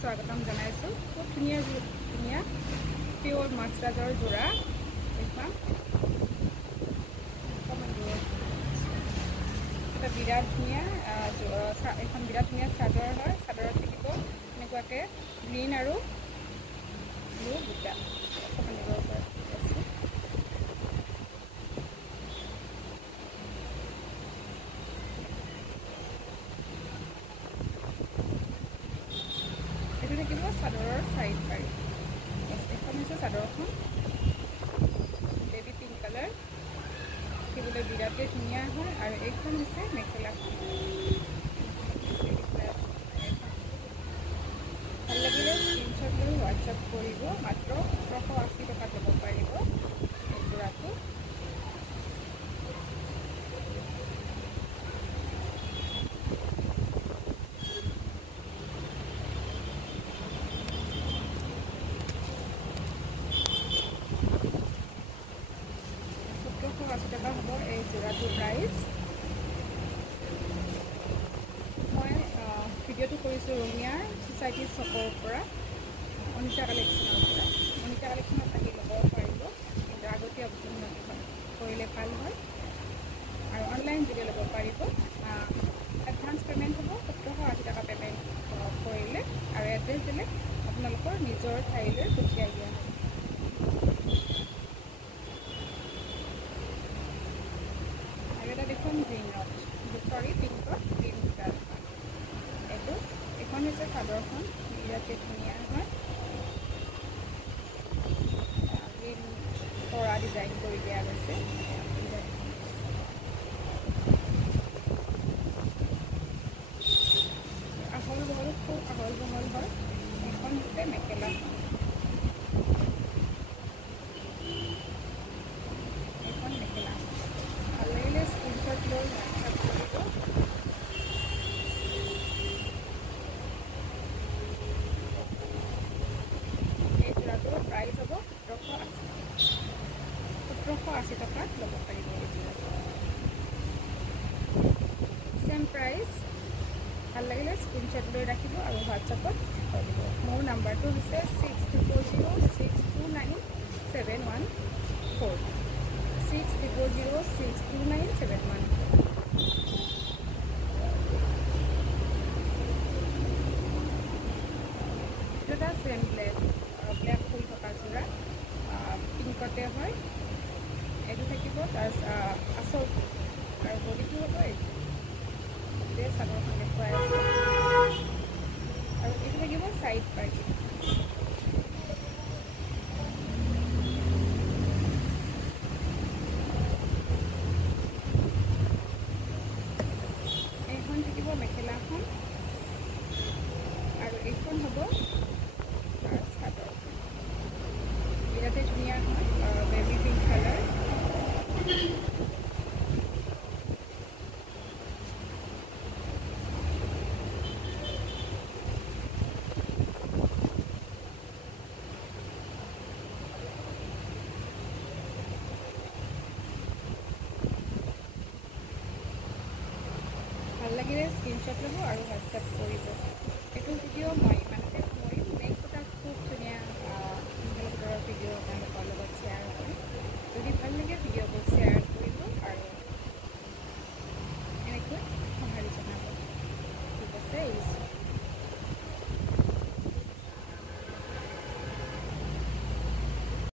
স্বাগতম জনাইছোঁ। খুব ধুনীয়া পিয়ৰ মাছৰাজৰ যোৰা এখন এটা বিৰাট ধুনীয়া এখন বিৰাট ধুনীয়া চাদৰ হয়। চাদৰত থাকিব এনেকুৱাকৈ গ্ৰীণ আৰু ব্লু বুটা অকণমান দূৰৰ পৰা আছে। এইটো থাকিব চাদৰৰ চাইড পাৰি। এখন হৈছে চাদৰখন বেবী পিংক কালাৰ, দেখিবলৈ বিৰাটেই ধুনীয়া হয়। আৰু এইখন হৈছে মেখেলাখন। ভাল লাগিলে স্ক্ৰীনশ্বট লৈ হোৱাটছআপ কৰিব। মাত্ৰ ১৭৮০ টকাত ল'ব পাৰিব এই যোৰাটো। টকা হ'ব এই যোৰাটোৰ প্ৰাইচ। মই ভিডিঅ'টো কৰিছোঁ ৰঙিয়াৰ ছ'চাইটি শ্বপৰ পৰা, অনিতা কালেকশ্যনৰ পৰা। অনিতা কালেকশ্যনত আহি ল'ব পাৰিব, কিন্তু আগতীয়া বুকিং কৰিলে ভাল হয়। আৰু অনলাইন যোগে ল'ব পাৰিব। এডভান্স পে'মেণ্ট হ'ব ১৭৮০ টকা পে'মেণ্ট কৰিলে, আৰু এড্ৰেছ দিলে আপোনালোকৰ নিজৰ ঠাইলৈ পঠিয়াই দিয়া হ'ব। এটা দেখোন পিংকত গ্ৰীণ বুটাৰ। এইখন হৈছে চাদৰখন, বিৰাটেই ধুনীয়া হয়। গ্ৰীণ তৰা ডিজাইন কৰি দিয়া গৈছে। আহল বহল, খুব আহল বহল হয়। এইখন হৈছে মেখেলাখন। এইখন মেখেলা ভাল লাগিলে স্ক্ৰীনশ্বট লৈ হোৱাটছআপ কৰিব। এই যোৰাটোৰ প্ৰাইচ হ'ব ১৭৮০ টকাত ল'ব পাৰিব এই যোৰাটো। চেম প্ৰাইচ। ভাল লাগিলে স্ক্ৰীনশ্বট লৈ ৰাখিব আৰু হোৱাটছআপত কৈ দিব। মোৰ নাম্বাৰটো হৈছে 6006297114 6006297114। এইটো এটা চেম ব্লেক ফুল থকা যোৰা, পিংকতে হয়। এইটো থাকিব তাৰ আচল আৰু বডিটো হ'ব এইটো। চাদৰখন দেখুৱাই আছোঁ। আৰু এইটো থাকিব চাইড পাৰ্টি। এইখন থাকিব মেখেলাখন, আৰু এইখন হ'ব চাদৰখন। বিৰাটেই ধুনীয়া হয়, বেবী পিংক কালাৰ। ভাল লাগিলে স্ক্ৰীনশ্বট ল'ব আৰু হোৱাটছআপ কৰিব। এইটো ভিডিঅ' মই ইমানতে কৰিম। নেক্সট এটা খুব ধুনীয়া ভিডিঅ' আপোনালোকৰ লগত শ্বেয়াৰ কৰিম। যদি ভাল লাগে ভিডিঅ'বোৰ শ্বেয়াৰ কৰিব আৰু এনেকৈ সঁহাৰি জনাব। ঠিক আছে, এৰিছোঁ।